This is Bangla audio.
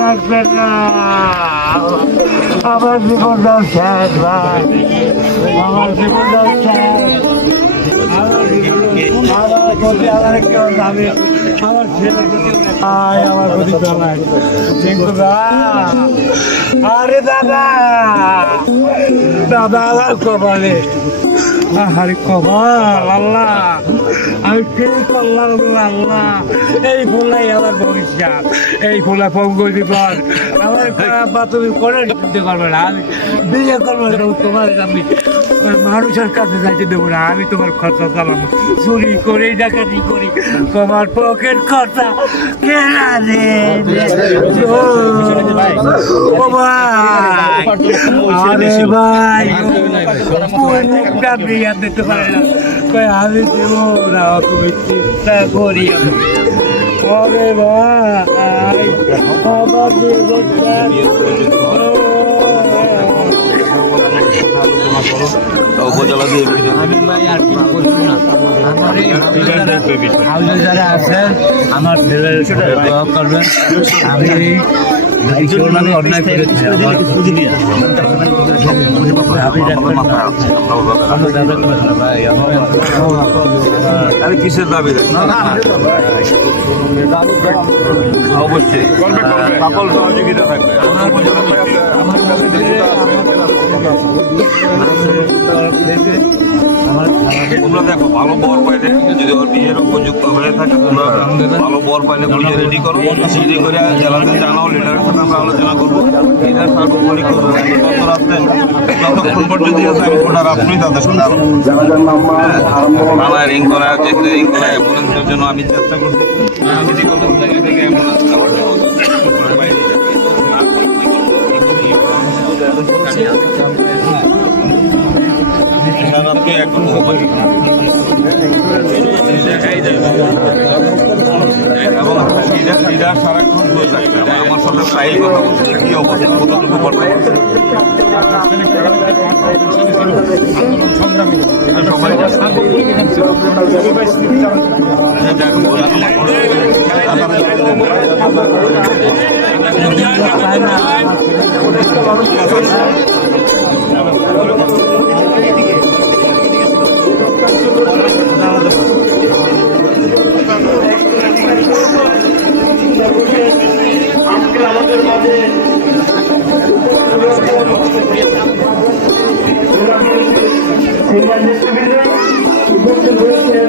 রাখবেন না, আমার জীবনটাও শেষ ভাই, আমার জীবনটাও শেষ। আমার প্রতি আমার কেউ যাবে, আমার ছেলে আমার প্রতি চালায় কিন্তু আরে দাদা, দাদা আমার কপালে, আরে কপাল আল্লাহ, আমি কি করলাম আল্লাহ। এই ফুলাই আমার ভবিষ্যৎ, এই ফুলা পঙ্গজি কর আমার বা তুমি করে দিতে পারবে না, আমি বিয়ে করবো না তোমার, আমি মানুষের কাছে যাইতে দেবো না, আমি তোমার খরচা চালাবো, চুরি করি ডাকাতি করি, তোমার পকেট খরচা কেনা রে আরে ভাই বিয়া দিতে পারে না, আমি দেব না, তুমি চিন্তা করি আরে ভাই আমার উপজেলা দিয়ে ভাই আর কি করছি না, আমার যারা আছেন আমার ছেলের করবেন, আমি অন্যায় করেছি, আমি কিসের দাবি অবশ্যই সকল সহযোগিতা থাকবে। তোমরা দেখো ভালো বর পাইলে, যদি ওর বিয়ের উপযুক্ত হয়ে থাকে তোমরা ভালো বর পাইলে বুঝে রেডি করো, রেডি করে জেলাতে জানাও, লিডারের সাথে আমরা আলোচনা করবো, লিডার সার্বক্ষণিক করবো কত রাখতে যতক্ষণ পর্যন্ত আছে আমি ওটা রাখবই তাদের সাথে থানায় রিং করা, যেখানে রিং করা অ্যাম্বুলেন্সের জন্য আমি চেষ্টা করছি, আমি যে কোনো জায়গা থেকে অ্যাম্বুলেন্স এখন এবং লিডার সারাক্ষণ আমার সাথে প্রায়ই কথা বলছে যে কি অবস্থা, কতটুকু করতে সবাই আজকে আমাদের মাঝে সিনিয়র নেতৃবৃন্দ উপস্থিত হয়েছেন।